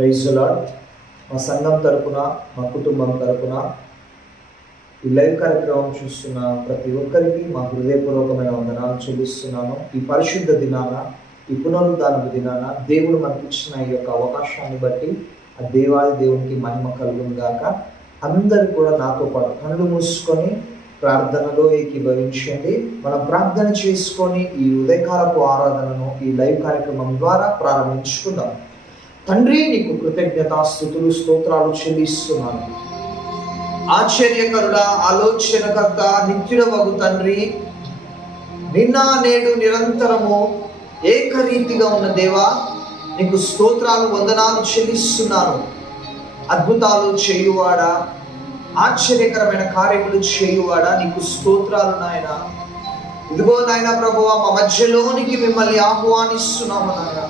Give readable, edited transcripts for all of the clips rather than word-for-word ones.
Praise the lord. మా సంఘం తరపున, మా కుటుంబం తరపున ఈ లైవ్ కార్యక్రమం చూస్తున్న ప్రతి ఒక్కరికి మా హృదయపూర్వకమైన వందనాలు చెల్లిస్తున్నాను. ఈ పరిశుద్ధ దినాన, ఈ పునరుద్ధానపు దినాన దేవుడు మనకి ఇచ్చిన ఈ యొక్క అవకాశాన్ని బట్టి ఆ దేవాది దేవునికి మహిమ కలుగును గాక. అందరూ కూడా నాతో పాటు కళ్ళు మూసుకొని ప్రార్థనలో ఏకీభవించండి. మనం ప్రార్థన చేసుకొని ఈ ఉదయకాలపు ఆరాధనను ఈ లైవ్ కార్యక్రమం ద్వారా ప్రారంభించుకుందాం. తండ్రి, నీకు కృతజ్ఞతాస్తుతులు స్తోత్రాలు చెల్లిస్తున్నాను. ఆశ్చర్యకరుడా, ఆలోచనకర్త, నిత్యుడవగు తండ్రి, నిన్న నేడు నిరంతరము ఏకరీతిగా ఉన్న దేవా, నీకు స్తోత్రాలు వందనాలు చెల్లిస్తున్నాను. అద్భుతాలు చేయువాడా, ఆశ్చర్యకరమైన కార్యములు చేయువాడా, నీకు స్తోత్రాలు నాయన. ఇదిగో నాయన ప్రభువా, మా మధ్యలోనికి మిమ్మల్ని ఆహ్వానిస్తున్నాము నాయన.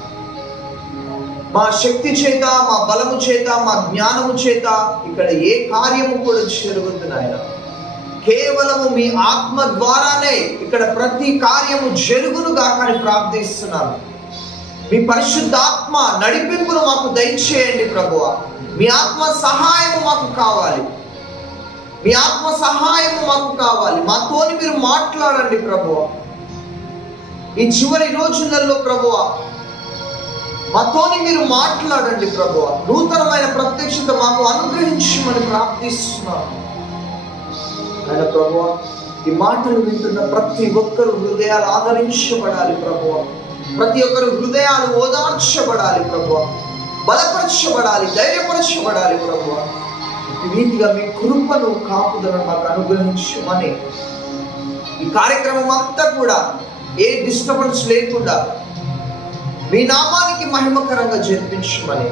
మా శక్తి చేత, మా బలము చేత, మా జ్ఞానము చేత ఇక్కడ ఏ కార్యము కూడా జరగదు నాయన. కేవలము మీ ఆత్మ ద్వారానే ఇక్కడ ప్రతి కార్యము జరుగును గాకని ప్రార్థిస్తున్నాను. మీ పరిశుద్ధాత్మ నడిపింపును మాకు దయచేయండి ప్రభువా. మీ ఆత్మ సహాయము మాకు కావాలి. మీ ఆత్మ సహాయము మాకు కావాలి. మాతోని మీరు మాట్లాడండి ప్రభువా. ఈ చివరి రోజులలో ప్రభువా, మాతోని మీరు మాట్లాడండి ప్రభువా. నూతనమైన ప్రత్యక్షత మాకు అనుగ్రహించమని ప్రార్థిస్తున్నాను ఆయన ప్రభువా. ఈ మాటలు వింటున్న ప్రతి ఒక్కరు హృదయాలు ఆదరించబడాలి ప్రభువా. ప్రతి ఒక్కరు హృదయాలు ఓదార్చబడాలి ప్రభువా. బలపరచబడాలి, ధైర్యపరచబడాలి ప్రభువా. ఈ రీతిగా మీ కృపను, కాపుదలను మాకు అనుగ్రహించమని ఈ కార్యక్రమం అంతా కూడా ఏ డిస్టర్బెన్స్ లేకుండా మీ నామానికి మహిమకరంగా జరిపించమని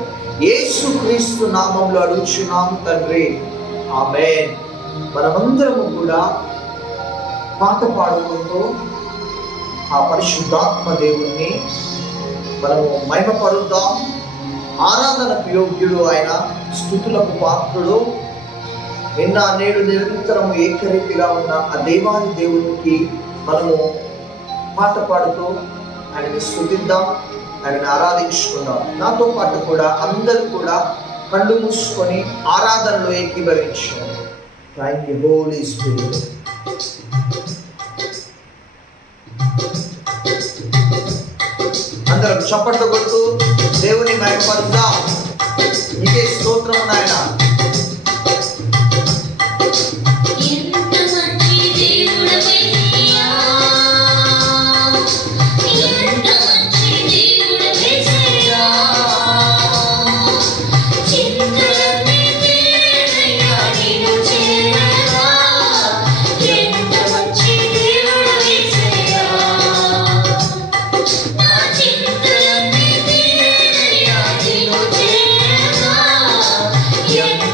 యేసుక్రీస్తు నామంలో అడుగుచున్నాము తండ్రి, ఆమేన్. మనమందరము కూడా పాట పాడుకుంటూ ఆ పరిశుద్ధాత్మ దేవుణ్ణి మనము మహిమపరుద్దాం. ఆరాధనకు యోగ్యుడు ఆయన, స్తుతులకు పాత్రుడు, నిన్న నేడు నిరంతరము ఏకరీతిగా ఉన్న ఆ దేవాది దేవునికి మనము పాట పాడుతూ ఆయనని స్తుతిద్దాం, ఆయనని ఆరాధించుకుందాం. నాతో పాటు కూడా అందరూ కూడా కళ్ళు మూసుకొని ఆరాధనలో ఏకీభవించాం. Thank you Holy Spirit. అందరం చప్పట్లు కొడుతూ దేవుని మహిమపరుద్దాం. ఇదే స్తోత్రం నాయన. Yeah.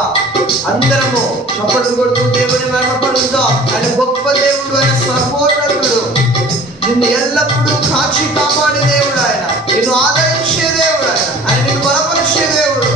అందరము చప్పట్లు కొడుతూ దేవుని మహిమపరుద్దాం. ఆయన గొప్ప దేవుడు, ఆయన సర్వోన్నతుడు, నిన్ను ఎల్లప్పుడూ కాచి కాపాడే దేవుడు, ఆయన నిన్ను ఆదరించే దేవుడు, ఆయన నిన్ను బలపరిచే దేవుడు.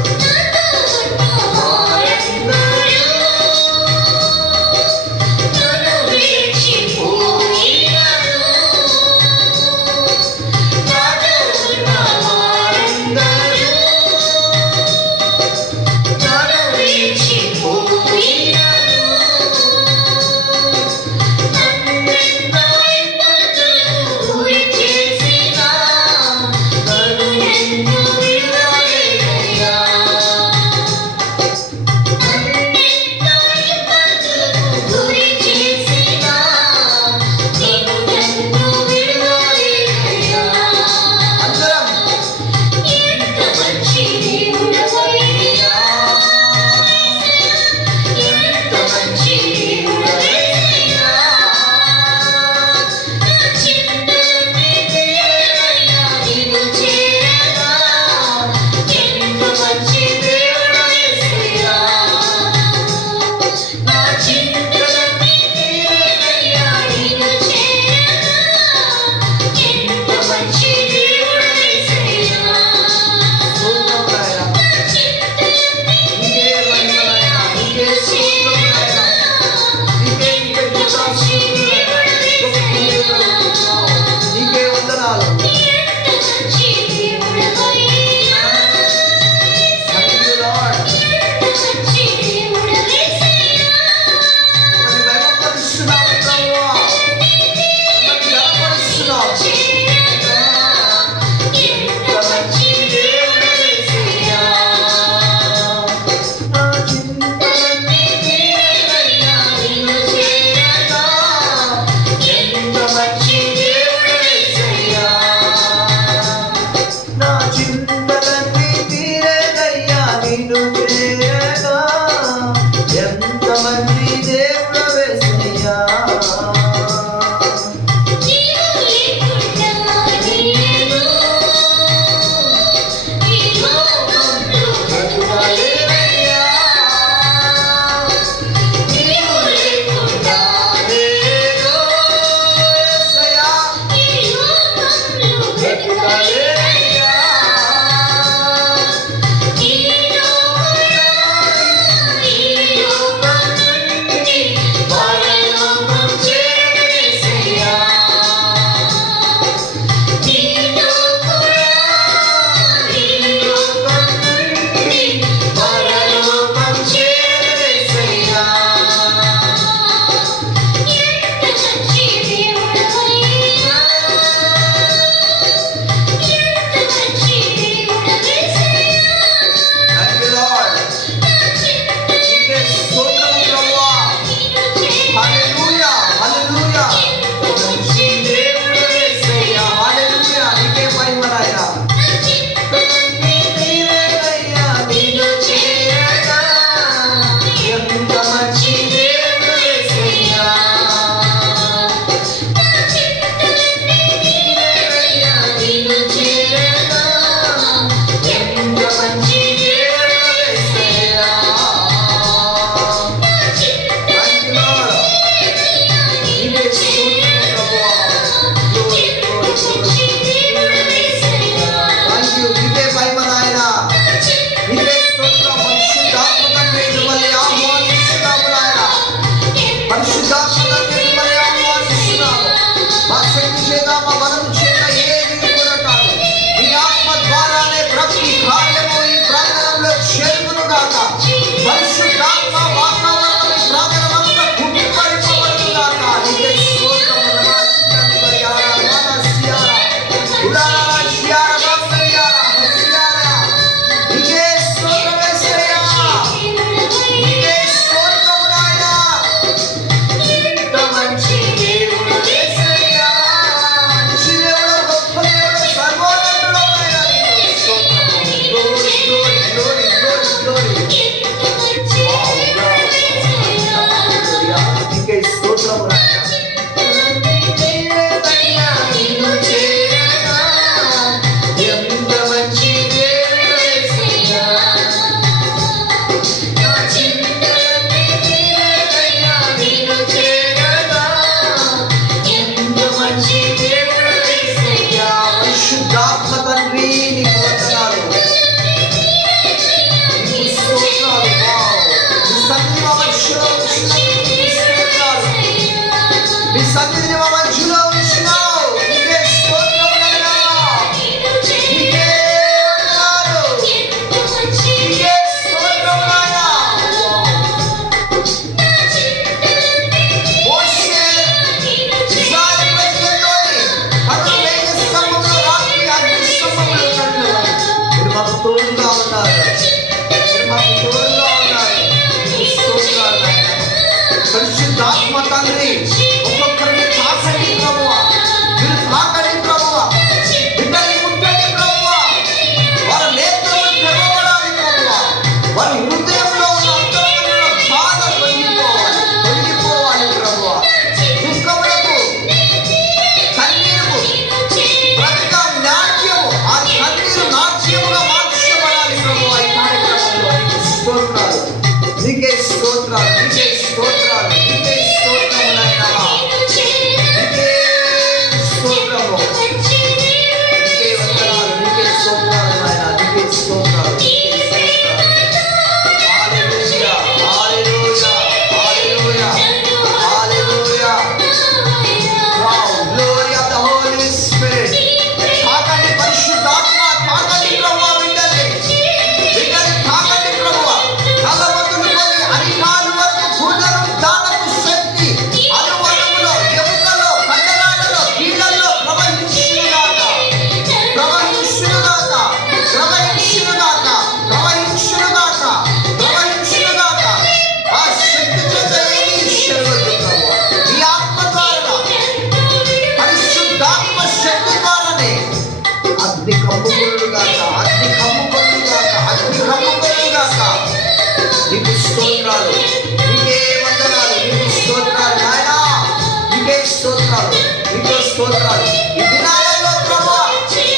స్తోత్రాలు. ఈ దినాలలో ప్రభువా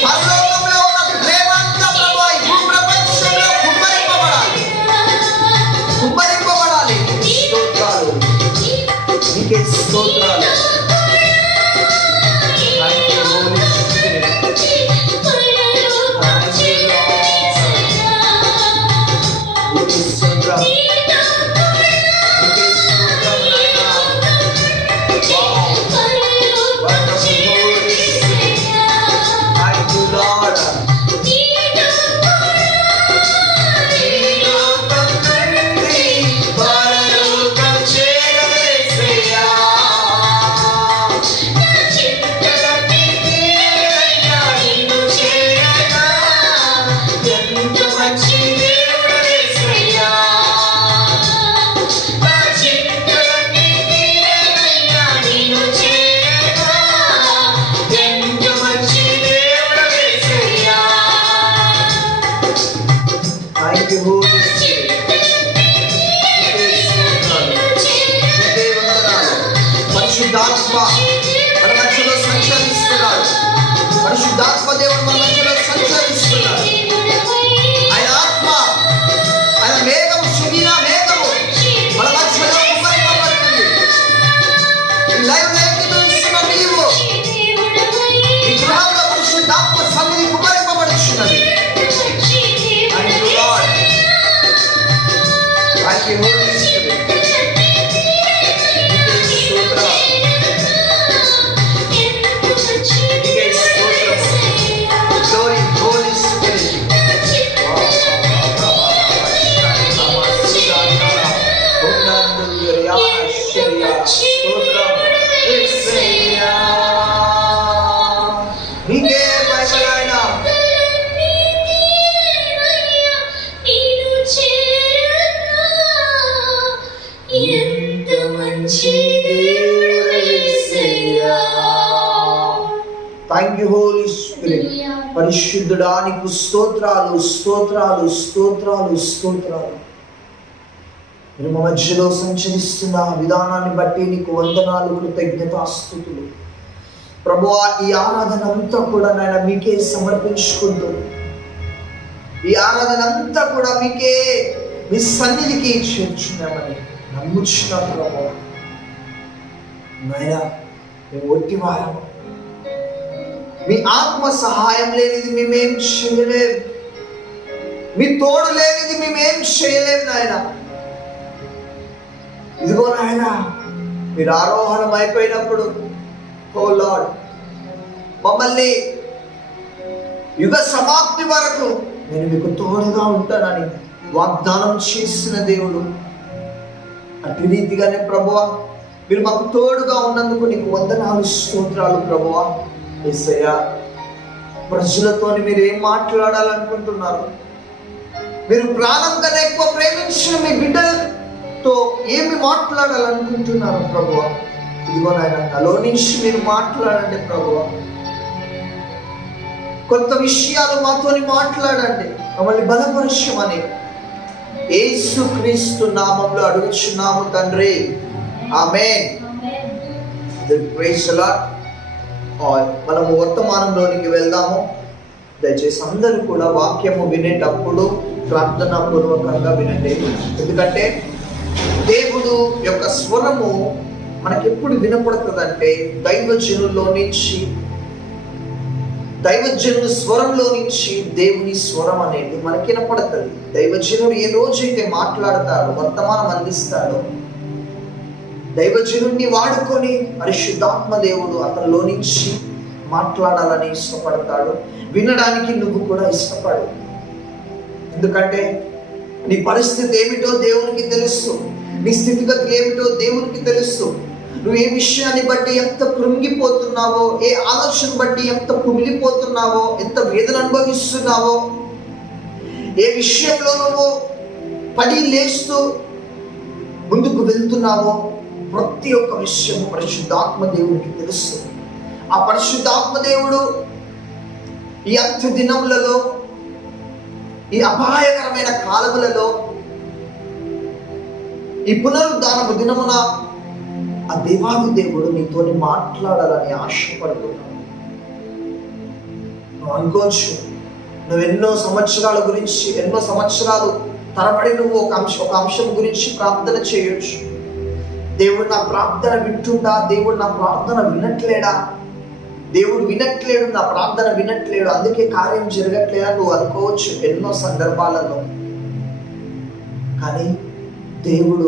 పరలోకంలో ఉన్న ప్రేమ అంతా ప్రభువా ఈ భూప్రపంచంలో కుమ్మరింపబడాలి. స్తోత్రాలు నీకే స్తోత్రాలు. పరిశుద్ధాత్మ మన మధ్యలో సంచరిస్తున్నాడు. పరిశుద్ధాత్మ దేవుడు మన మధ్యలో సంచరిస్తున్నాడు. ఆయన ఆత్మ, ఆయన మేఘము, సుదీన మేఘము మన మధ్యలో కుమ్మరింపబడుతుంది. లైవ్ చూస్తున్న నీవు ఈ గృహంలో పరిశుద్ధాత్మ సన్నిధి కుమ్మరింపబడుచున్నది. Thank you Holy Spirit. పరిశుద్ధుడా నీకు స్తోత్రాలు స్తోత్రాలు స్తోత్రాలు స్తోత్రాలు. మీరు మా మధ్యలో సంచరిస్తున్న విధానాన్ని బట్టి నీకు వందనాలు, కృతజ్ఞతాస్తుతులు. ప్రభువా ఈ ఆరాధన అంతా కూడా నాయన మీకే సమర్పించుకుంటూ, ఈ ఆరాధన అంతా కూడా మీకే, మీ సన్నిధికి చేర్చున్నామని నమ్ముచున్నాం ప్రభువా. నాయన మేము ఒట్టివారము, మీ ఆత్మ సహాయం లేనిది మేమేం చేయలేం, మీ తోడు లేనిది మేమేం చేయలేం నాయన. ఇదిగో నాయన మీరు ఆరోహణం అయిపోయినప్పుడు, ఓ లార్డ్ మమ్మల్ని యుగ సమాప్తి వరకు నేను మీకు తోడుగా ఉంటానని వాగ్దానం చేసిన దేవుడు. అటు రీతిగానే ప్రభువా మీరు మాకు తోడుగా ఉన్నందుకు నీకు వందనాలు, స్తోత్రాలు ప్రభువా. యేసయ్యా ప్రజలతో మీరు ఏం మాట్లాడాలనుకుంటున్నారు? మీరు ప్రాణం కన్నా ఎక్కువ ప్రేమించిన మీ బిడ్డలతో ఏమి మాట్లాడాలనుకుంటున్నారు ప్రభువా? ఇదిగో నాయన నాలో నుంచి మీరు మాట్లాడండి ప్రభువా. కొత్త విషయాలు మాతోని మాట్లాడండి, మమ్మల్ని బలపరచమని యేసుక్రీస్తు నామంలో అడుగుచున్నాము తండ్రి, ఆమేన్. Praise the lord. మనము వర్తమానంలోనికి వెళ్దాము. దయచేసి అందరూ కూడా వాక్యము వినేటప్పుడు ప్రార్థనా పూర్వకంగా వినండి. ఎందుకంటే దేవుడు యొక్క స్వరము మనకెప్పుడు వినపడుతుందంటే దైవజనుల స్వరంలో నుంచి దేవుని స్వరం అనేది మనకి వినపడుతుంది. దైవజనుడు ఏ రోజైతే మాట్లాడతాడో, వర్తమానం అందిస్తాడో, దైవజనుడిని వాడుకొని పరిశుద్ధాత్మ దేవుడు అతనిలో నుంచి మాట్లాడాలని ఇష్టపడతాడు. వినడానికి నువ్వు కూడా ఇష్టపడు. ఎందుకంటే నీ పరిస్థితి ఏమిటో దేవునికి తెలుసు, నీ స్థితిగతులు ఏమిటో దేవునికి తెలుసు. నువ్వు ఏ విషయాన్ని బట్టి ఎంత కృంగిపోతున్నావో, ఏ ఆలోచన బట్టి ఎంత కుమిలిపోతున్నావో, ఎంత వేదన అనుభవిస్తున్నావో, ఏ విషయంలో నువ్వు పడి లేస్తూ ముందుకు వెళ్తున్నావో, ప్రతి ఒక్క విషయము పరిశుద్ధాత్మ దేవునికి తెలుసు. ఆ పరిశుద్ధాత్మ దేవుడు ఈ అంత్య దినములలో, ఈ అపాయకరమైన కాలములలో, ఈ పునరుద్ధానపు దినమున ఆ దేవాది దేవుడు నీతోని మాట్లాడాలని ఆశపడుతున్నాడు. నువ్వు అనుకోవచ్చు, నువ్వు ఎన్నో సంవత్సరాలు తరబడి నువ్వు ఒక అంశం గురించి ప్రార్థన చేయొచ్చు. దేవుడు నా ప్రార్థన వింటుండా, దేవుడు నా ప్రార్థన వినట్లేడా, దేవుడు వినట్లేడు, నా ప్రార్థన వినట్లేడు, అందుకే కార్యం జరగట్లేదా నువ్వు అనుకోవచ్చు ఎన్నో సందర్భాలలో. కానీ దేవుడు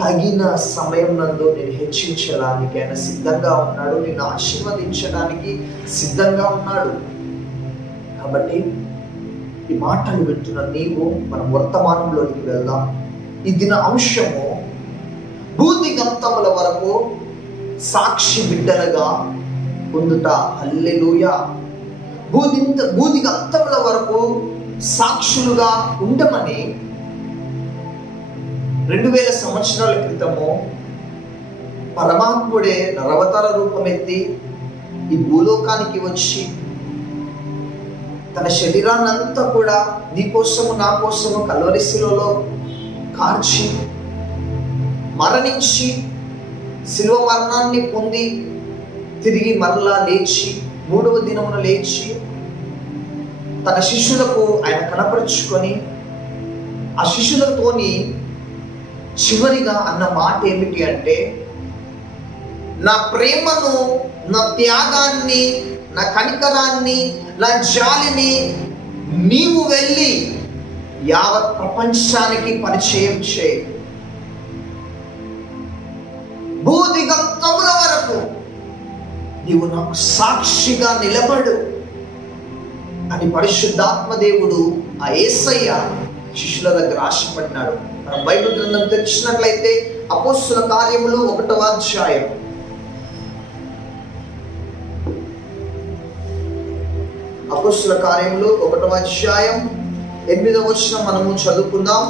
తగిన సమయం నందు నేను హెచ్చించడానికి ఆయన సిద్ధంగా ఉన్నాడు, నేను ఆశీర్వదించడానికి సిద్ధంగా ఉన్నాడు. కాబట్టి ఈ మాటలు వింటున్న నీవు మన వర్తమానంలోనికి వెళ్దాం. ఈ దిన అంశము భూదిగంతముల వరకు సాక్షి బిడ్డలుగా పొందుట. హల్లెలూయా. భూదిగంతముల వరకు సాక్షులుగా ఉండమని 2000 సంవత్సరాల క్రితము పరమాత్ముడే నరవతార రూపమెత్తి ఈ భూలోకానికి వచ్చి తన శరీరాన్ని అంతా కూడా నీ కోసము నా కోసము కల్వరి శిలువలో కార్చి మరణించి శిలువ మరణాన్ని పొంది తిరిగి మరలా లేచి 3వ దినమున లేచి తన శిష్యులకు ఆయన కనపరుచుకొని ఆ శిష్యులతోని చివరిగా అన్న మాట ఏమిటి అంటే, నా ప్రేమను, నా త్యాగాన్ని, నా కనికరాన్ని, నా జాలిని నీవు వెళ్ళి యావత్ ప్రపంచానికి పరిచయం చేయి. భూదిగంతముల వరకు నీవు నాకు సాక్షిగా నిలబడు అని పరిశుద్ధాత్మ దేవుడు ఆ యేసయ్య శిష్యుల దగ్గర ఆశపడినాడు. మనం బైబిల్ గ్రంథం తెరిచినట్లయితే అపోస్తుల కార్యములు 1వ అధ్యాయం అపోస్తుల కార్యములు 1వ అధ్యాయం 8వ వచనం మనము చదువుకుందాం.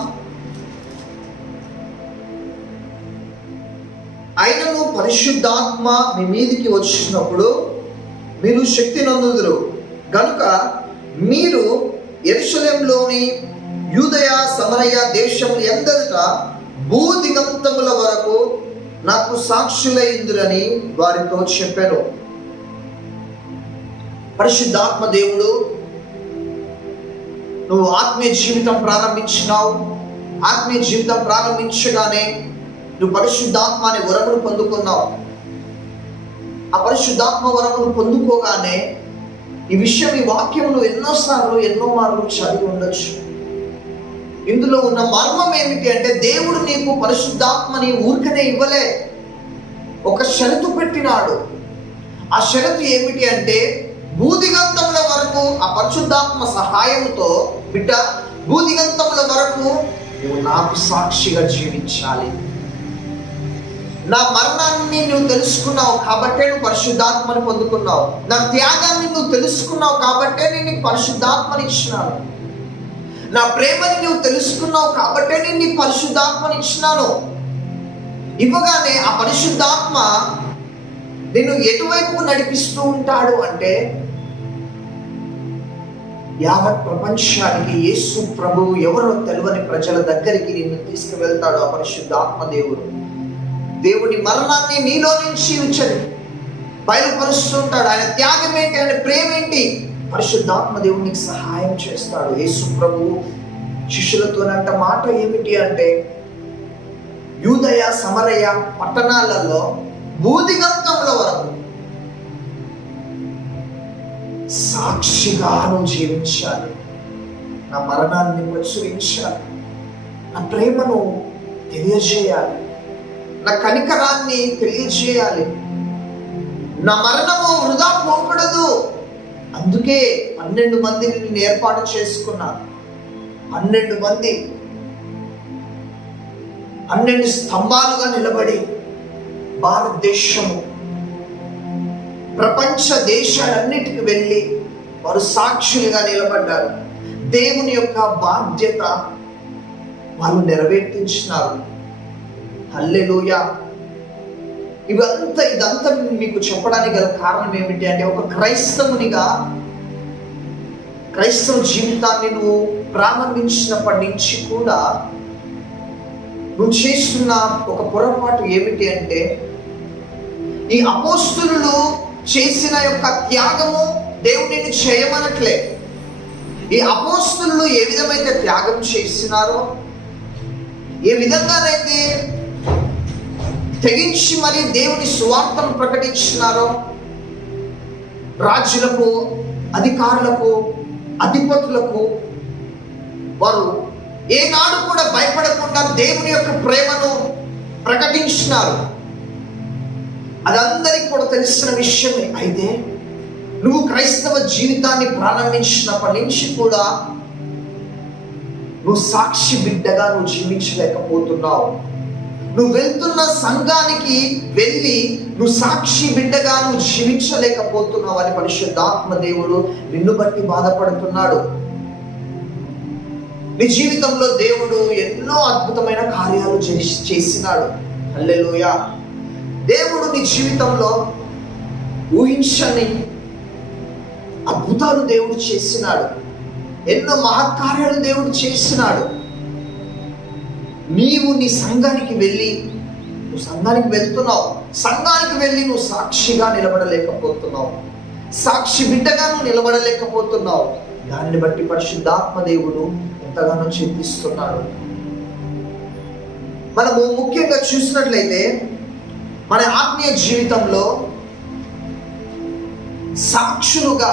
ఆయనను పరిశుద్ధాత్మ మీ మీదికి వచ్చినప్పుడు మీరు శక్తి నొందుదురు గనుక మీరు యెరూషలేములోని యూదయ సమరయ దేశములు ఎందరిట భూదిగంతముల వరకు నాకు సాక్షులైందురని వారితో చెప్పాను. పరిశుద్ధాత్మ దేవుడు, నువ్వు ఆత్మీయ జీవితం ప్రారంభించినావు. ఆత్మీయ జీవితం ప్రారంభించగానే నువ్వు పరిశుద్ధాత్మ అనే వరమును పొందుకున్నావు. ఆ పరిశుద్ధాత్మ వరమును పొందుకోగానే ఈ విషయం, ఈ వాక్యం నువ్వు ఎన్నో మార్లు చదివి ఉండొచ్చు. ఇందులో ఉన్న మర్మం ఏమిటి అంటే, దేవుడు నీకు పరిశుద్ధాత్మని ఊరికనే ఇవ్వలే, ఒక షరతు పెట్టినాడు. ఆ షరతు ఏమిటి అంటే, భూదిగంతముల వరకు ఆ పరిశుద్ధాత్మ సహాయంతో బిడ్డ భూదిగంతముల వరకు నువ్వు నాకు సాక్షిగా జీవించాలి. నా మరణాన్ని నువ్వు తెలుసుకున్నావు కాబట్టే నువ్వు పరిశుద్ధాత్మని పొందుకున్నావు. నా త్యాగాన్ని నువ్వు తెలుసుకున్నావు కాబట్టే నేను నీకు పరిశుద్ధాత్మని ఇచ్చినాను. నా ప్రేమని నువ్వు తెలుసుకున్నావు కాబట్టే నేను నీకు పరిశుద్ధాత్మని ఇచ్చినాను. ఇవ్వగానే ఆ పరిశుద్ధాత్మ నిన్ను ఎటువైపు నడిపిస్తూ ఉంటాడు అంటే, యావత్ ప్రపంచానికి యేసు ప్రభువు ఎవరో తెలియని ప్రజల దగ్గరికి నిన్ను తీసుకువెళ్తాడు ఆ పరిశుద్ధాత్మ దేవుడు. దేవుని మరణాన్ని నీలో నుంచి బయలుపరుస్తుంటాడు. ఆయన త్యాగం ఏంటి, ఆయన ప్రేమ ఏంటి, పరిశుద్ధాత్మ దేవుడు నీకు సహాయం చేస్తాడు. యేసు ప్రభువు శిష్యులతోనంట మాట ఏమిటి అంటే, యూదయ సమరయ పట్టణాలలో భూదిగంతముల వరకు సాక్షిగాను జీవించాలి. నా మరణాన్ని ప్రచురించాలి, నా ప్రేమను తెలియజేయాలి, నా కనికరాన్ని తెలియజేయాలి. నా మరణము వృధా పోకూడదు. అందుకే 12 మందిని నేను ఏర్పాటు చేసుకున్నా. 12 మంది 12 స్తంభాలుగా నిలబడి భారతదేశము ప్రపంచ దేశాలన్నిటికి వెళ్ళి వారు సాక్షులుగా నిలబడ్డారు. దేవుని యొక్క బాధ్యత వాళ్ళు నెరవేర్తించినారు. హల్లెలూయా. ఇదంతా మీకు చెప్పడానికి గల కారణం ఏమిటి అంటే, ఒక క్రైస్తవునిగా క్రైస్తవ జీవితాన్ని నువ్వు ప్రారంభించినప్పటి నుంచి కూడా నువ్వు చేస్తున్న ఒక పొరపాటు ఏమిటి అంటే, ఈ అపోస్తులు చేసిన యొక్క త్యాగము దేవుడిని చేయమనట్లే. ఈ అపోస్తులు ఏ విధమైతే త్యాగం చేసినారో, ఏ విధంగానైతే తెగించి మరి దేవుని సువార్తను ప్రకటించినారో, రాజులకు, అధికారులకు, అధిపతులకు వారు ఏనాడు కూడా భయపడకుండా దేవుని యొక్క ప్రేమను ప్రకటించినారు. అదందరికీ కూడా తెలిసిన విషయమే. అయితే నువ్వు క్రైస్తవ జీవితాన్ని ప్రారంభించినప్పటి నుంచి కూడా నువ్వు సాక్షి బిడ్డగా నువ్వు జీవించలేకపోతున్నావు. నువ్వు వెళ్తున్న సంఘానికి వెళ్ళి నువ్వు సాక్షి బిడ్డగా నువ్వు జీవించలేకపోతున్నావు అని పరిశుద్ధాత్మ దేవుడు నిన్ను బట్టి బాధపడుతున్నాడు. నీ జీవితంలో దేవుడు ఎన్నో అద్భుతమైన కార్యాలు చేసినాడు. హల్లెలూయా. దేవుడు నీ జీవితంలో ఊహించని అద్భుతాలు దేవుడు చేసినాడు. ఎన్నో మహత్కార్యాలు దేవుడు చేసినాడు. నీవు నీ సంఘానికి వెళ్ళి, నువ్వు సంఘానికి వెళ్తున్నావు, సంఘానికి వెళ్ళి నువ్వు సాక్షిగా నిలబడలేకపోతున్నావు, సాక్షి బిడ్డగా నువ్వు నిలబడలేకపోతున్నావు. దాన్ని బట్టి పరిశుద్ధాత్మ దేవుడు ఎంతగానో చింతిస్తున్నాడు. మనము ముఖ్యంగా చూసినట్లయితే మన ఆత్మీయ జీవితంలో సాక్షులుగా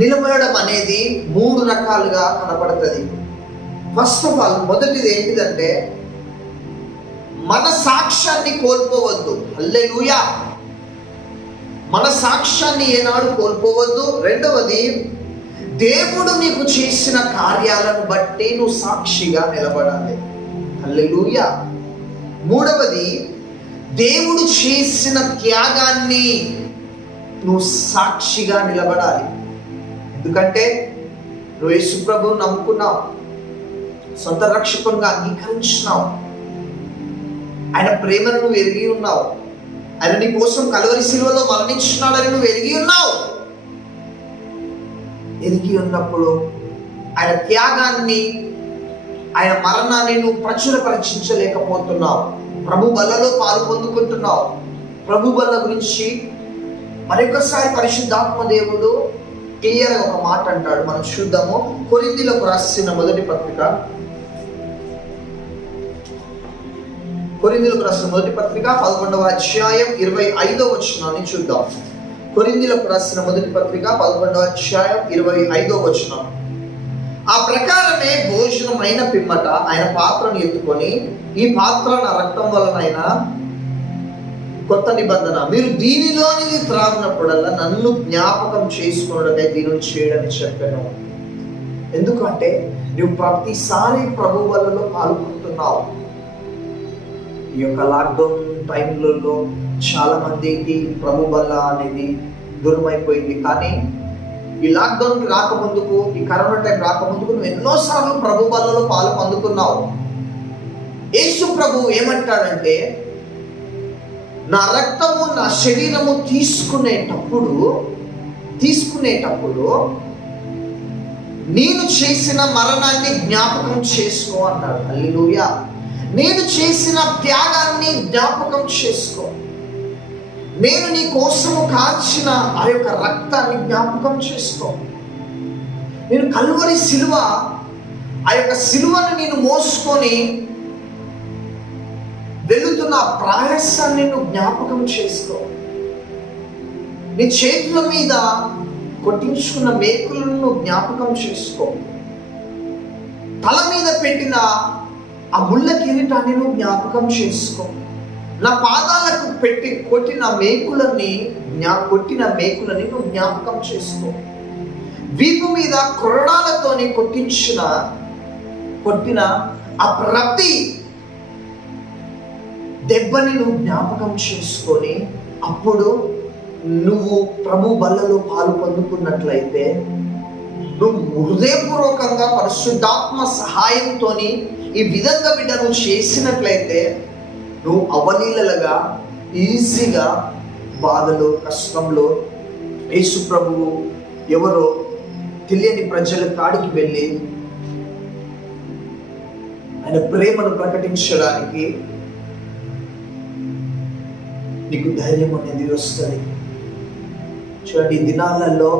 నిలబడడం అనేది 3 రకాలుగా కనపడుతుంది. ఫస్ట్ ఆఫ్ ఆల్, మొదటిది ఏంటిదంటే మన సాక్ష్యాన్ని కోల్పోవద్దు. హల్లెలూయా. మన సాక్ష్యాన్ని ఏనాడు కోల్పోవద్దు. రెండవది, దేవుడు నీకు చేసిన కార్యాలను బట్టి నువ్వు సాక్షిగా నిలబడాలి. హల్లెలూయా. మూడవది, దేవుడు చేసిన త్యాగాన్ని నువ్వు సాక్షిగా నిలబడాలి. ఎందుకంటే నువ్వు యేసు ప్రభువును నమ్ముకున్నావు, సొంత రక్షకునిగా అంగీకరించినావు, ఆయన ప్రేమను నువ్వు ఎరిగి ఉన్నావు, ఆయన నీ కోసం కలువరి శిలువలో మరణించినాడని నువ్వు ఎరిగి ఉన్నావు. ఎరిగి ఉన్నప్పుడు ఆయన త్యాగాన్ని, ఆయన మరణాన్ని నువ్వు ప్రచురపరిచలేకపోతున్నావు. ప్రభు బల్లలో పాలు పొందుకుంటున్నావు. ప్రభు బల్ల గురించి మరొకసారి పరిశుద్ధాత్మ దేవుడు క్లియర్గా ఒక మాట అంటాడు. మనం చూద్దాము. కొరింథీయులకు రాసిన మొదటి పత్రిక, కొరింథీయులకు రాసిన మొదటి పత్రిక 11వ అధ్యాయం 25వ వచనాన్ని చూద్దాం. కొరింథీయులకు రాసిన మొదటి పత్రిక 11వ అధ్యాయం 25వ వచనం. ఆ ప్రకారమే భోజనం అయిన పిమ్మట ఆయన పాత్రను ఎత్తుకొని, ఈ పాత్ర నా రక్తం వలనైనా కొత్త నిబంధన, మీరు దీనిలోనిది త్రాగినప్పుడల్లా నన్ను జ్ఞాపకం చేసుకున్నకై దీనిని చేయడని చెప్పాను. ఎందుకంటే నువ్వు ప్రతిసారి ప్రభు వల్లలో పాల్గొంటున్నావు. ఈ యొక్క లాక్డౌన్ టైంలలో చాలా మందికి ప్రభు వల్ల అనేది దూరం అయిపోయింది. కానీ ఈ లాక్డౌన్కి రాకముందుకు, ఈ కరోనా టైం రాకముందుకు నువ్వు ఎన్నోసార్లు ప్రభు వల్లలో పాలు పొందుకున్నావు. యేసు ప్రభు ఏమంటాడంటే, నా రక్తము నా శరీరము తీసుకునేటప్పుడు నేను చేసిన మరణాన్ని జ్ఞాపకం చేసుకో అన్నాడు. హల్లెలూయా. నేను చేసిన త్యాగాన్ని జ్ఞాపకం చేసుకో. నేను నీ కోసము కాల్చిన ఆ యొక్క రక్తాన్ని జ్ఞాపకం చేసుకో. నేను కల్వరి సిలువ, ఆ యొక్క సిలువను నేను మోసుకొని వెళుతున్న ప్రయాసాన్ని నువ్వు జ్ఞాపకం చేసుకో. నీ చేతుల మీద కొట్టించుకున్న మేకులను నువ్వు జ్ఞాపకం చేసుకో. తల మీద పెట్టిన ఆ ముళ్ళ కిరీటాన్ని నువ్వు జ్ఞాపకం చేసుకో. నా పాదాలకు పెట్టి కొట్టిన మేకులని నువ్వు జ్ఞాపకం చేసుకో. వీపు మీద కొరడాలతోని కొట్టిన ఆ ప్రతి దెబ్బని నువ్వు జ్ఞాపకం చేసుకొని, అప్పుడు నువ్వు ప్రభు బల్లలో పాలు పొందుకున్నట్లయితే, నువ్వు హృదయపూర్వకంగా పరిశుద్ధాత్మ సహాయంతో ఈ విధంగా బిడ్డ నువ్వు చేసినట్లయితే, నువ్వు అవలీలగా ఈజీగా బాధలో, కష్టంలో యేసు ప్రభువు ఎవరో తెలియని ప్రజల కాడికి వెళ్ళి ఆయన ప్రేమను ప్రకటించడానికి నీకు ధైర్యం అనేది వస్తుంది. చూడండి, ఈ దినాలలో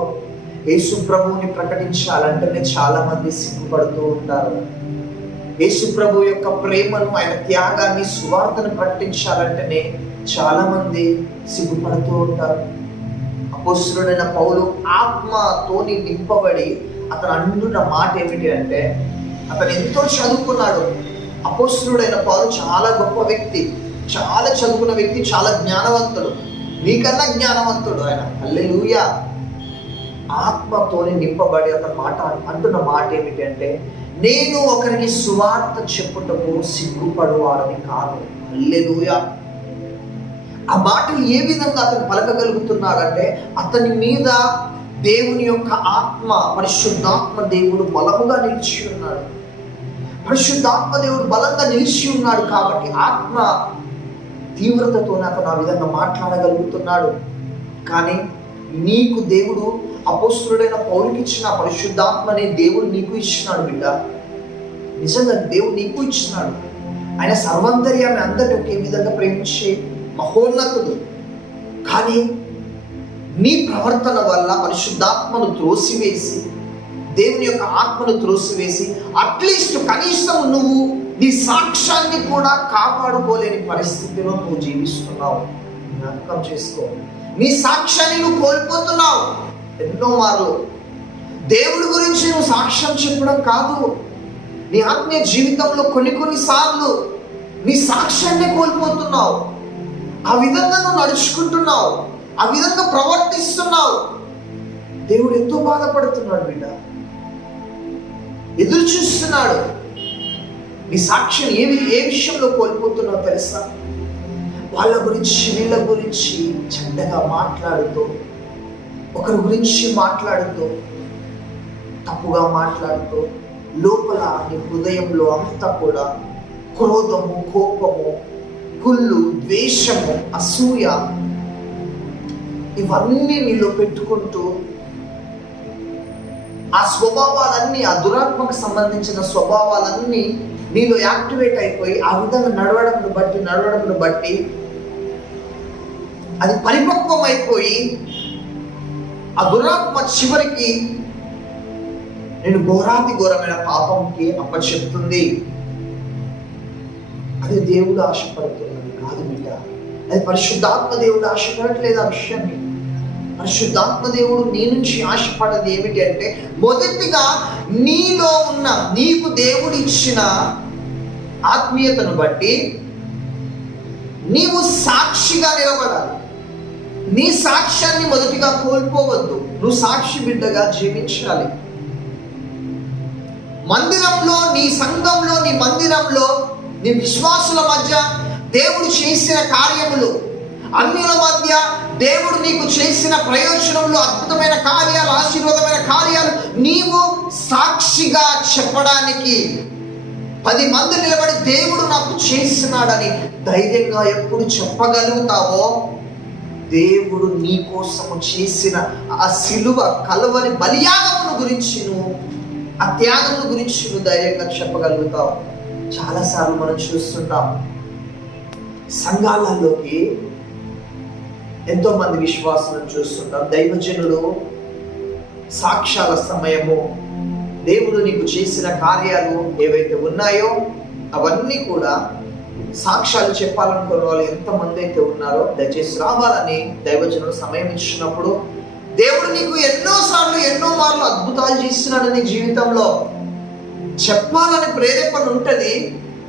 యేసు ప్రభువుని ప్రకటించాలంటేనే చాలా మంది సిగ్గుపడుతూ ఉంటారు. యేసు ప్రభు యొక్క ప్రేమను, ఆయన త్యాగాన్ని, సువార్తను ప్రకటించాలంటేనే చాలా మంది సిగ్గుపడుతూ ఉంటారు. అపోస్తలుడైన పౌలు ఆత్మతోని నింపబడి అతను అంటున్న మాట ఏమిటి అంటే, అతను ఎంతో చదువుకున్నాడు. అపోస్తలుడైన పౌలు చాలా గొప్ప వ్యక్తి, చాలా చదువుకున్న వ్యక్తి, చాలా జ్ఞానవంతుడు, నీకన్నా జ్ఞానవంతుడు ఆయన. హల్లెలూయా. ఆత్మతోని నింపబడి అతను అంటున్న మాట ఏమిటి అంటే, నేను ఒకరికి సువార్త చెప్పుటకు సిగ్గుపడువాడని కాదు. హల్లెలూయా. ఆ మాటలు ఏ విధంగా అతను పలకగలుగుతున్నాడంటే, అతని మీద దేవుని యొక్క ఆత్మ, పరిశుద్ధాత్మ దేవుడు బలముగా నిలిచి ఉన్నాడు. పరిశుద్ధాత్మ దేవుడు బలంగా నిలిచి ఉన్నాడు కాబట్టి ఆత్మ తీవ్రతతో అతను ఆ విధంగా మాట్లాడగలుగుతున్నాడు. కానీ నీకు దేవుడు, అపోస్తలుడైన పౌలుకి ఇచ్చిన పరిశుద్ధాత్మనే దేవుడు నీకు ఇచ్చినాడు బిడ్డ. నిజంగా దేవుడు నీకు ఇచ్చినాడు. ఆయన సర్వాంతర్యాన్ని అందరినీ ఒకే విధంగా ప్రేమించే మహోన్నతుడు. కానీ నీ ప్రవర్తన వల్ల పరిశుద్ధాత్మను త్రోసివేసి, దేవుని యొక్క ఆత్మను త్రోసివేసి, అట్లీస్ట్ కనీసం నువ్వు నీ సాక్ష్యాన్ని కూడా కాపాడుకోలేని పరిస్థితిలో నువ్వు జీవిస్తున్నావు. జ్ఞాపకం చేసుకో, నీ సాక్ష్యాన్ని నువ్వు కోల్పోతున్నావు. ఎన్నో మార్లు దేవుడి గురించి నువ్వు సాక్ష్యం చెప్పడం కాదు, నీ ఆత్మీయ జీవితంలో కొన్ని సార్లు నీ సాక్ష్యాన్ని కోల్పోతున్నావు. ఆ విధంగా నువ్వు నడుచుకుంటున్నావు, ఆ విధంగా ప్రవర్తిస్తున్నావు. దేవుడు ఎంతో బాధపడుతున్నాడు బిడ్డ, ఎదురు చూస్తున్నాడు. నీ సాక్ష్యం ఏ విషయంలో కోల్పోతున్నావు తెలుసా? వాళ్ళ గురించి, వీళ్ళ గురించి చెడ్డగా మాట్లాడుతూ, ఒకరి గురించి మాట్లాడుతూ, తప్పుగా మాట్లాడుతూ, లోపల నీ హృదయంలో అంతా కూడా క్రోధము, కోపము, కుళ్ళు, ద్వేషము, అసూయ ఇవన్నీ నీలో పెట్టుకుంటూ ఆ స్వభావాలన్నీ, ఆ దురాత్మకు సంబంధించిన స్వభావాలన్నీ నీలో యాక్టివేట్ అయిపోయి ఆ విధంగా నడవడంను బట్టి అది పరిపక్వం అయిపోయి ఆ దురాత్మ చివరికి నేను ఘోరమైన పాపంకి అప్పచెప్తుంది. అది దేవుడు ఆశపడుతున్నది కాదు బిడ్డ. అది పరిశుద్ధాత్మ దేవుడు ఆశపడట్లేదు ఆ విషయాన్ని. పరిశుద్ధాత్మ దేవుడు నీ నుంచి ఆశపడేది ఏమిటి అంటే, మొదటిగా నీలో ఉన్న, నీకు దేవుడు ఇచ్చిన ఆత్మీయతను బట్టి నీవు సాక్షిగా నిలబడాలి. నీ సాక్ష్యాన్ని మొదటిగా కోల్పోవద్దు. నువ్వు సాక్షి బిడ్డగా జీవించాలి. మందిరంలో, నీ సంఘంలో, నీ మందిరంలో, నీ విశ్వాసుల మధ్య దేవుడు చేసిన కార్యములు, అన్యుల మధ్య దేవుడు నీకు చేసిన ప్రయోజనంలో అద్భుతమైన కార్యాలు, ఆశీర్వాదమైన కార్యాలు నీవు సాక్షిగా చెప్పడానికి 10 మంది నిలబడి దేవుడు నాకు చేసినాడని ధైర్యంగా ఎప్పుడు చెప్పగలుగుతావో, దేవుడు నీ కోసము చేసిన ఆ సిలువ, కలువరి బలియాగమును గురించి నువ్వు, ఆ త్యాగమును గురించి నువ్వు ధైర్యంగా చెప్పగలుగుతావు. చాలాసార్లు మనం చూస్తుంటాం, సంఘాలలోకి ఎంతో మంది విశ్వాసులను చూస్తుంటాం. దైవజనులు సాక్ష్యాల సమయము, దేవుడు నీకు చేసిన కార్యాలు ఏవైతే ఉన్నాయో అవన్నీ కూడా సాక్ష్యాలు చెప్పాలనుకునే వాళ్ళు ఎంతమంది అయితే ఉన్నారో దయచేసి రావాలని దైవజనులు సమయం ఇచ్చినప్పుడు, దేవుడు నీకు ఎన్నోసార్లు, ఎన్నో మార్లు అద్భుతాలు చేస్తున్నాడు నీ జీవితంలో, చెప్పాలని ప్రేరేపణ ఉంటుంది.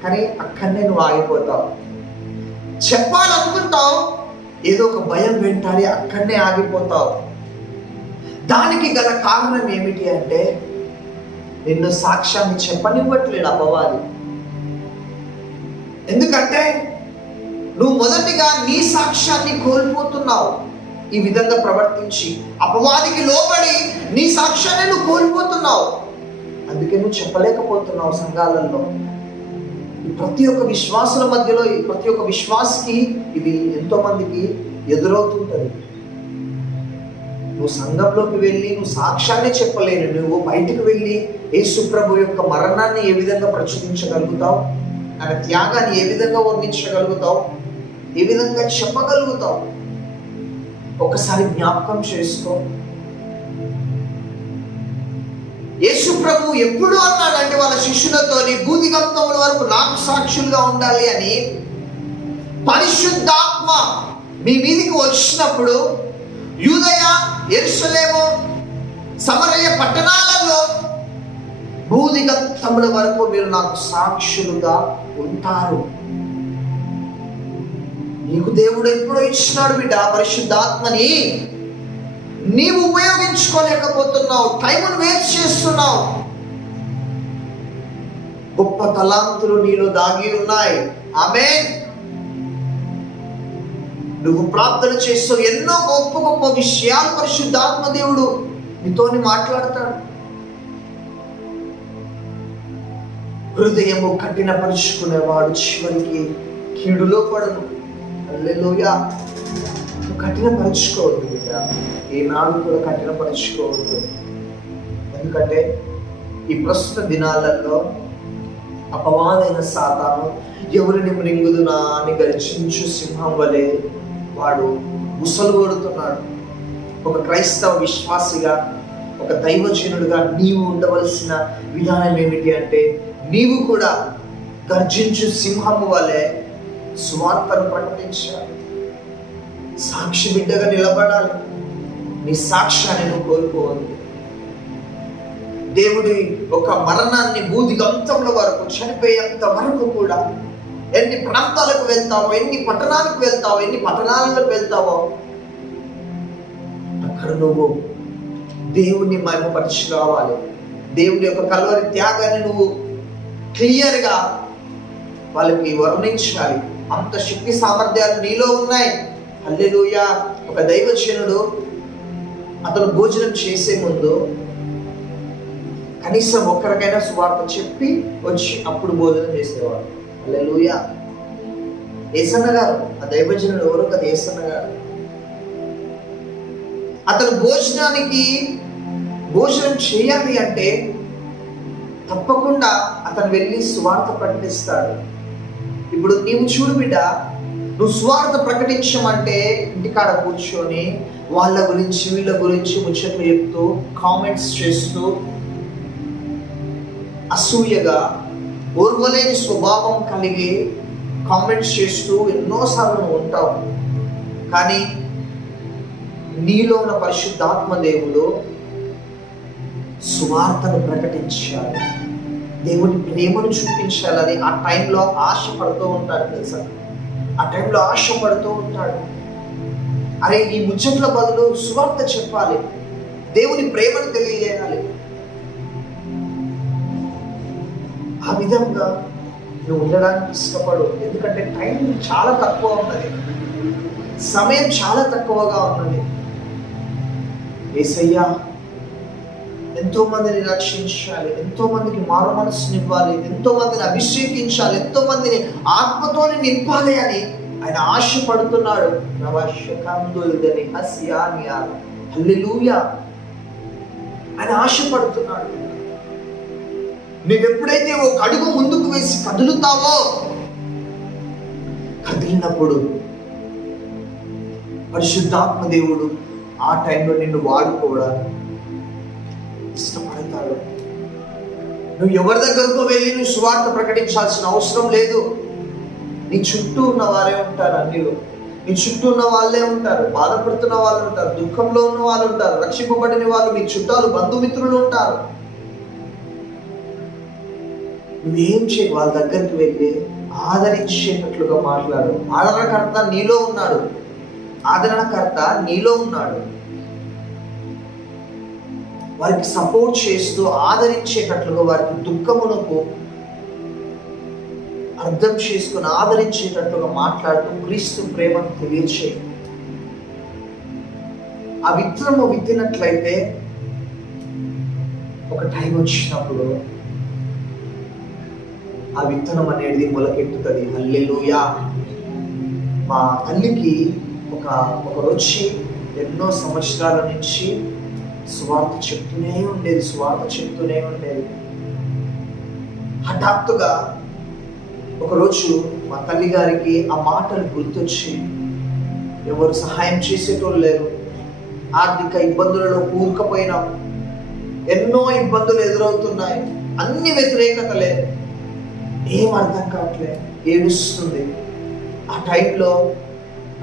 కానీ అక్కడనే నువ్వు ఆగిపోతావు. చెప్పాలనుకుంటావు, ఏదో ఒక భయం వెంటాడి అక్కడనే ఆగిపోతావు. దానికి గల కారణం ఏమిటి అంటే, నిన్ను సాక్ష్యాన్ని చెప్పనివ్వట్లేడు అపవాది. ఎందుకంటే నువ్వు మొదటిగా నీ సాక్ష్యాన్ని కోల్పోతున్నావు. ఈ విధంగా ప్రవర్తించి అపవాదికి లోబడి నీ సాక్ష్యాన్ని నువ్వు కోల్పోతున్నావు. అందుకే నువ్వు చెప్పలేకపోతున్నావు సంఘాలలో. ప్రతి ఒక్క విశ్వాసుల మధ్యలో, ప్రతి ఒక్క విశ్వాసికి ఇది ఎంతో మందికి ఎదురవుతుంటుంది. నువ్వు సంఘంలోకి వెళ్ళి నువ్వు సాక్ష్యాన్ని చెప్పలేను, నువ్వు బయటకు వెళ్ళి యేసు ప్రభు యొక్క మరణాన్ని ఏ విధంగా ప్రచురించగలుగుతావు, ఆయన త్యాగాన్ని ఏ విధంగా వర్ణించగలుగుతావు, ఏ విధంగా చెప్పగలుగుతావు? ఒకసారి జ్ఞాపకం చేసుకో. యేసు ప్రభు ఎప్పుడు అన్నాడంటే వాళ్ళ శిష్యులతోని, భూదిగంతముల వరకు నాకు సాక్షులుగా ఉండాలి అని. పరిశుద్ధాత్మ మీ మీదికి వచ్చినప్పుడు యూదయ, యెరూషలేము, సమరయ పట్టణాలలో భూదిగంతముల వరకు మీరు నాకు సాక్షులుగా ఉంటారు. నీకు దేవుడు ఎప్పుడో ఇచ్చినాడు బిడ్డ పరిశుద్ధాత్మని. నీవు ఉపయోగించుకోలేకపోతున్నావు, టైమును వేస్ట్ చేస్తున్నావు. గొప్ప తలాంతులు నీలో దాగి ఉన్నాయి. ఆమేన్. నువ్వు ప్రార్థన చేస్తూ ఎన్నో గొప్ప గొప్ప విషయాలు పరిశుద్ధాత్మ దేవుడు నీతోని మాట్లాడతాడు. హృదయము కఠినపరుచుకునేవాడు చివరికి కీడులో పడను. హల్లెలూయా. నువ్వు కఠినపరుచుకోవద్దు బిడ్డ, ఏనాడు కూడా కఠినపరుచుకోవద్దు. ఎందుకంటే ఈ ప్రస్తుత దినాలలో అపవాదైన సాతాను ఎవరిని మృంగుదునా అని గర్జించు సింహం వలె వాడు ముసలు కొడుతున్నాడు. ఒక క్రైస్తవ విశ్వాసిగా, ఒక దైవజనుడిగా నీవు ఉండవలసిన విధానం ఏమిటి అంటే, నీవు కూడా గర్జించు సింహము వలె సువార్తను ప్రకటించాలి. సాక్షి బిడ్డగా నిలబడాలి. నీ సాక్ష్యాన్ని నువ్వు కోల్పోవద్దు. దేవుడి ఒక మరణాన్ని భూదిగంతముల వరకు, చనిపోయేంత వరకు కూడా ఎన్ని ప్రాంతాలకు వెళ్తావో, ఎన్ని పట్టణాలకు వెళ్తావో, ఎన్ని పట్టణాలకు వెళ్తావో అక్కడ నువ్వు దేవుణ్ణి మహిమపరిచి రావాలి. దేవుడి యొక్క కల్వరి త్యాగాన్ని నువ్వు క్లియర్గా వాళ్ళకి వర్ణించాలి. అంత శక్తి సామర్థ్యాలు నీలో ఉన్నాయి. హల్లెలూయా. ఒక దైవజనుడు అతను భోజనం చేసే ముందు కనీసం ఒక్కరికైనా సువార్త చెప్పి వచ్చి అప్పుడు భోజనం చేసేవాడు. హల్లెలూయా. యేసన్న గారు, ఆ దైవజనుడు ఎవరు కదా, యేసన్న గారు. అతను భోజనం చేయాలి అంటే తప్పకుండా అతను వెళ్ళి సువార్త ప్రకటిస్తాడు. ఇప్పుడు నీవు చూడు బిడ్డ, నువ్వు సువార్త ప్రకటించమంటే ఇంటికాడ కూర్చొని వాళ్ళ గురించి వీళ్ళ గురించి ముచ్చట్లు చెప్తూ, కామెంట్స్ చేస్తూ, అసూయగా ఓర్వలేని స్వభావం కలిగి కామెంట్స్ చేస్తూ ఎన్నోసార్లు నువ్వు ఉంటావు. కానీ నీలో ఉన్న పరిశుద్ధాత్మ దేవుడు సువార్తను ప్రకటించాలి, దేవుని ప్రేమను చూపించాలని ఆ టైంలో ఆశపడుతూ ఉంటాడు. తెలుసా, ఆ టైంలో ఆశపడుతూ ఉంటాడు. అరే, ఈ ముచ్చట్ల బదులు సువార్త చెప్పాలి, దేవుని ప్రేమను తెలియజేయాలి. ఆ విధంగా నువ్వు ఉండడానికి ఇష్టపడు. ఎందుకంటే టైం చాలా తక్కువ ఉన్నది, సమయం చాలా తక్కువగా ఉన్నది. యేసయ్య ఎంతో మందిని రక్షించాలి, ఎంతో మందికి మారు మనసునివ్వాలి, ఎంతో మందిని అభిషేకించాలి, ఎంతో మందిని ఆత్మతోని నింపాలి అని ఆయన ఆశపడుతున్నాడు. హల్లెలూయా. ఆయన ఆశపడుతున్నాడు. నువ్వెప్పుడైతే ఒక అడుగు ముందుకు వేసి కదులుతావో, కదిలినప్పుడు పరిశుద్ధాత్మ దేవుడు ఆ టైంలో నిన్ను వాడుకోవడానికి ఇష్టపడతాడు. నువ్వు ఎవరి దగ్గరకు వెళ్ళి నువ్వు సువార్త ప్రకటించాల్సిన అవసరం లేదు. నీ చుట్టూ ఉన్న వారే ఉంటారు. అన్నిలో నీ చుట్టూ ఉన్న వాళ్ళే ఉంటారు. బాధపడుతున్న వాళ్ళు ఉంటారు, దుఃఖంలో ఉన్న వాళ్ళు ఉంటారు, రక్షింపబడిన వాళ్ళు నీ చుట్టాలు, బంధుమిత్రులు ఉంటారు. నువ్వేం చేయి, వాళ్ళ దగ్గరికి వెళ్ళి ఆదరించేటట్లుగా మాట్లాడు. ఆదరణకర్త నీలో ఉన్నాడు, ఆదరణకర్త నీలో ఉన్నాడు. వారికి సపోర్ట్ చేస్తూ ఆదరించేటట్లుగా, వారికి దుఃఖమునకు అర్థం చేసుకుని ఆదరించేటట్లుగా మాట్లాడుతూ క్రీస్తు ప్రేమను తెలియచేయి. ఆ విత్తనము విత్తినట్లయితే ఒక టైం వచ్చినప్పుడు ఆ విత్తనం అనేది మొలకెత్తుతుంది. హల్లెలూయా. మా తల్లికి ఒక రుచి ఎన్నో సంవత్సరాల నుంచి సువార్త చెప్తూనే ఉండేది. హఠాత్తుగా ఒకరోజు మా తల్లి గారికి ఆ మాటలు గుర్తొచ్చి, ఎవరు సహాయం చేసేటోళ్ళు లేరు, ఆర్థిక ఇబ్బందులలో కూరుకుపోయినాం, ఎన్నో ఇబ్బందులు ఎదురవుతున్నాయి, అన్ని వ్యతిరేకతలే, ఏం అర్థం కావట్లే, ఏడుస్తుంది. ఆ టైంలో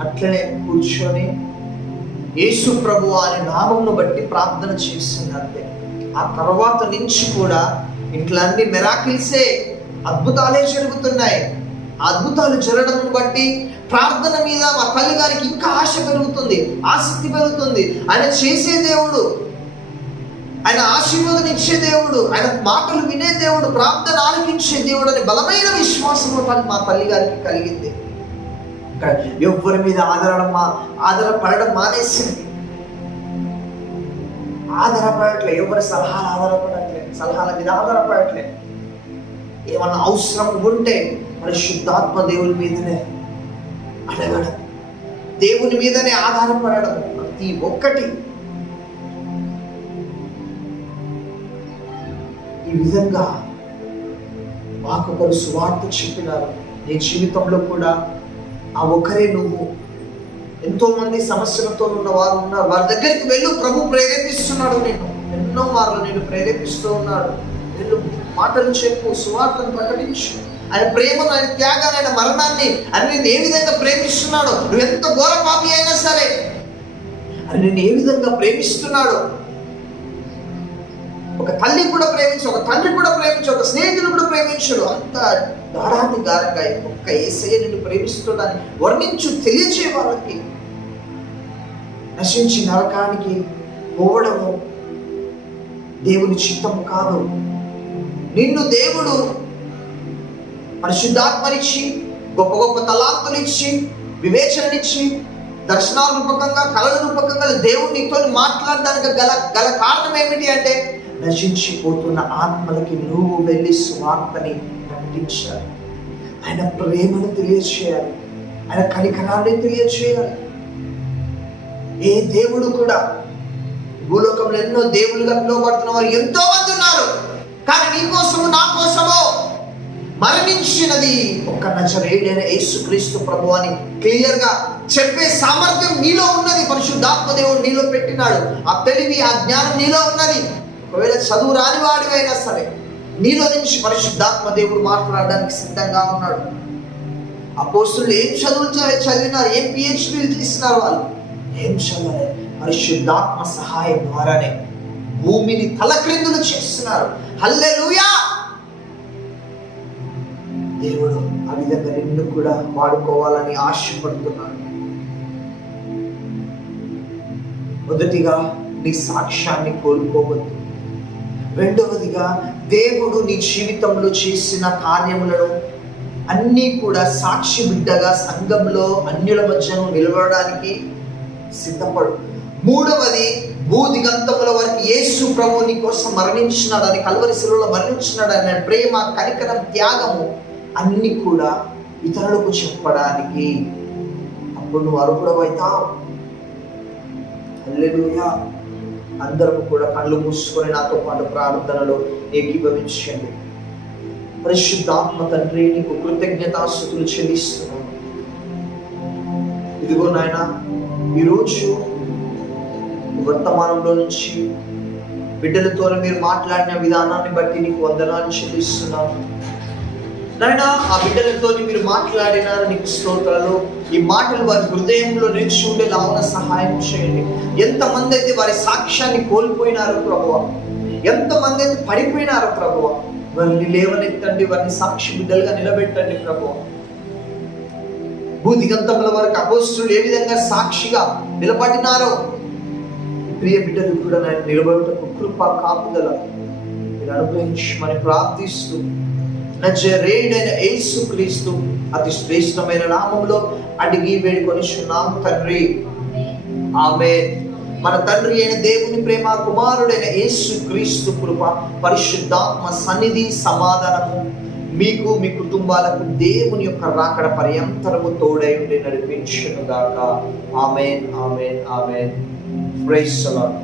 అట్లనే కూర్చొని యేసు ప్రభువా అనే నామమును బట్టి ప్రార్థన చేస్తుంది అంతే. ఆ తర్వాత నుంచి కూడా ఇంట్లో అన్ని మిరాకిల్సే, అద్భుతాలే జరుగుతున్నాయి. అద్భుతాలు జరగడం బట్టి ప్రార్థన మీద మా తల్లి గారికి ఇంకా ఆశ పెరుగుతుంది, ఆసక్తి పెరుగుతుంది. ఆయన చేసే దేవుడు, ఆయన ఆశీర్వాదం ఇచ్చే దేవుడు, ఆయన మాటలు వినే దేవుడు, ప్రార్థన ఆలకించే దేవుడు అనే బలమైన విశ్వాసం మా తల్లి గారికి కలిగింది. ఎవరి మీద ఆధారపడడం మానేసింది. ఆధారపడట్లే, ఎవరి సలహాల మీద ఆధారపడట్లే. ఏమన్నా అవసరం ఉంటే పరిశుద్ధాత్మ దేవుని మీదనే అడగడం, దేవుని మీదనే ఆధారపడడం. ప్రతి ఒక్కటి ఈ విధంగా మాకొకరు సువార్త చెప్పినారు. నీ జీవితంలో కూడా ఆ ఒకరే నువ్వు. ఎంతో మంది సమస్యలతో ఉన్న వారు ఉన్నారు, వారి దగ్గరికి వెళ్ళు, ప్రభు ప్రేరేపిస్తున్నాడు. నేను ఎన్నో మార్లు నేను ప్రేరేపిస్తూ ఉన్నాడు. వెళ్ళు, మాటలు చెప్పు, సువార్తను ప్రకటించు. ఆయన ప్రేమను, ఆయన త్యాగాన్ని, ఆయన మరణాన్ని, ఆయన నేను ఏ విధంగా ప్రేమిస్తున్నాడు, నువ్వు ఎంత ఘోర పాపి అయినా సరే ఆయన నేను ఏ విధంగా ప్రేమిస్తున్నాడు. ఒక తల్లి కూడా ప్రేమించు, ఒక తండ్రి కూడా ప్రేమించు, ఒక స్నేహితులు కూడా ప్రేమించడు. అంత గాఢాతిగారంగా ఒక్క యేసయ్య నిన్ను ప్రేమిస్తున్నాడని వర్ణించు, తెలియజే వాళ్ళకి. నశించి నరకానికి పోవడము దేవుని చిత్తము కాదు. నిన్ను దేవుడు పరిశుద్ధాత్మనిచ్చి, గొప్ప గొప్ప తలాంతులు ఇచ్చి, వివేచననిచ్చి, దర్శనాల రూపకంగా, కళల రూపకంగా దేవుడు నీతో మాట్లాడడానికి గల కారణం ఏమిటి అంటే, నశించిపోతున్న ఆత్మలకి నువ్వు వెళ్ళి సువార్తని ప్రకటించాలి. ఆయన ప్రేమను తెలియచేయాలి, ఆయన కనికరాన్ని తెలియచేయాలి. ఏ దేవుడు కూడా, భూలోకంలో ఎన్నో దేవులుగా పిలువబడుతున్న వారు ఎంతో మంది ఉన్నారు, కానీ నీ కోసము నా కోసమో మరణించినది ఒక్క నజరేయుడైన యేసుక్రీస్తు ప్రభువు అని క్లియర్ గా చెప్పే సామర్థ్యం నీలో ఉన్నది. పరిశుద్ధాత్మ దేవుడు నీలో పెట్టినాడు. ఆ తెలివి, ఆ జ్ఞానం నీలో ఉన్నది. ఒకవేళ చదువు రాని వాడివైనా సరే నీలో నుంచి పరిశుద్ధాత్మ దేవుడు మాట్లాడడానికి సిద్ధంగా ఉన్నాడు. అపోస్తులు ఏం చదువులు చదివినారు, ఏం పిహెచ్డీలు చేసినారు, వాళ్ళు ఏం చదవలేదు. పరిశుద్ధాత్మ సహాయం ద్వారానే భూమిని తలక్రిందులు చేస్తున్నారు. హల్లెలూయా! దేవుడు ఆ విధంగా నిన్ను కూడా వాడుకోవాలని ఆశపడుతున్నాడు. మొదటిగా నీ సాక్ష్యాన్ని కోల్పోవద్దు. రెండవదిగా దేవుడు నీ జీవితంలో చేసిన కార్యములను అన్నీ కూడా సాక్షి బిడ్డగా సంఘంలో అన్యుల మధ్యను నిలబడడానికి సిద్ధపడు. మూడవది, భూదిగంతముల వరకు యేసు ప్రభు నీ కోసం మరణించినాడని, కల్వరి శిలువలో మరణించినాడని ప్రేమ, కనికరం, త్యాగము అన్ని కూడా ఇతరులకు చెప్పడానికి. అప్పుడు నువ్వు అర్హుడవైతావు. హల్లెలూయా! అందరూ కూడా కళ్ళు మూసుకొని నాతో పాటు ప్రార్థనలో ఏకీభవించండి. పరిశుద్ధాత్మ తండ్రి, నీకు కృతజ్ఞతాస్తుతులు చెల్లిస్తున్నాను. ఇదిగో నాయన, ఈరోజు వర్తమానంలో నుంచి బిడ్డలతో మీరు మాట్లాడిన విధానాన్ని బట్టి నీకు వందనాలు చెల్లిస్తున్నాను. నాయన, ఆ బిడ్డలతో మీరు మాట్లాడినారు, నీకు స్తోత్రాలు. ఈ మాటలు వారి హృదయంలో నిలిచి ఉండేలాగా సహాయం చేయండి. ఎంతమంది అయితే వారి సాక్ష్యాన్ని కోల్పోయినారు ప్రభువా, ఎంతమంది అయితే పడిపోయినారు ప్రభువా, వారిని లేవనెత్తండి, వారిని సాక్షి బిడ్డలుగా నిలబెట్టండి ప్రభువా. భూదిగంతముల వరకు అపోస్తులు ఏ విధంగా సాక్షిగా నిలబడినారో, ప్రియ బిడ్డలు కూడా నేను నిలబడుటకు కృప, కాపుదల మీరు అనుగ్రహించమని ప్రార్థిస్తూ, నజరేయుడైన యేసుక్రీస్తు అతి శ్రేష్టమైన నామములో అడిగి వేడుకొనిచున్నాము తండ్రి, ఆమేన్. మన తండ్రి అయిన దేవుని ప్రేమ, కుమారుడైన యేసుక్రీస్తు కృప, పరిశుద్ధాత్మ సన్నిధి, సమాధానము మీకు, మీ కుటుంబాలకు దేవుని యొక్క రాకడ పర్యంతరము తోడై ఉండి నడిపించును గాక. ఆమేన్, ఆమేన్, ఆమేన్. Praise the lord.